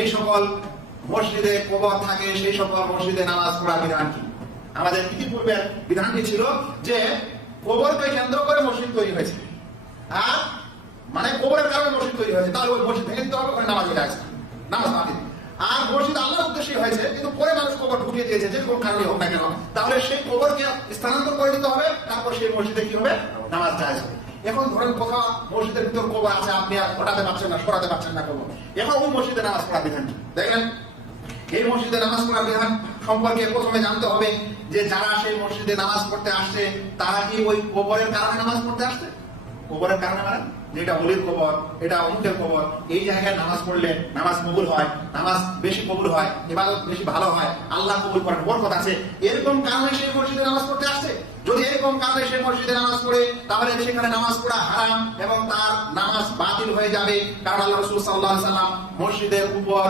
যে সকল মসজিদে কবর থাকে সেই সকল মসজিদে নামাজ পড়ার বিধান কি? আমাদের ইতিপূর্বের বিধানটি ছিল যে কবরকে কেন্দ্র করে মসজিদ তৈরি হয়েছে, আর মানে কবরের কারণে মসজিদ তৈরি হয়েছে, তাহলে ওই মসজিদ ভেঙে দিতে হবে, ওখানে নামাজ হয়ে আসবে, নামাজ বাতিল। আর মসজিদ আল্লাহর উদ্দেশ্যে হয়েছে, কিন্তু পরে মানুষ কবর ঢুকিয়ে দিয়েছে, যে কোন কারণে হোক না কেন, তাহলে সেই কবরকে স্থানান্তর করে দিতে হবে, তারপর সেই মসজিদে কি হবে? নামাজ জায়েজ হবে। এখন ধরেন কোথাও মসজিদের ভিতর কবর আছে, আপনি আর হটাতে পারছেন না, সরাতে পারছেন না কবর, এখন ওই মসজিদে নামাজ পড়ার বিধান কি? দেখলেন, এই মসজিদে নামাজ পড়ার বিধান সম্পর্কে প্রথমে জানতে হবে যে যারা সেই মসজিদে নামাজ পড়তে আসছে তারা কি ওই কবরের কারণে নামাজ পড়তে আসছে? কবরের কারণে মানে যেটা অলির কবর, এটা অমুকের কবর, এই জায়গায় নামাজ পড়লে নামাজ কবুল হয়, নামাজ বেশি কবুল হয়, ইবাদত বেশি ভালো হয়, আল্লাহ কবুল করেন, বরকত আছে, এরকম কারণে সেই মসজিদে নামাজ পড়তে আসছে। যদি এরকম কারণে সেই মসজিদে নামাজ পড়ে, তাহলে সেখানে নামাজ পড়া হারাম এবং তার নামাজ বাতিল হয়ে যাবে, কারণ আল্লাহ রাসূল সাল্লাল্লাহু আলাইহি ওয়াসাল্লাম মসজিদের উপর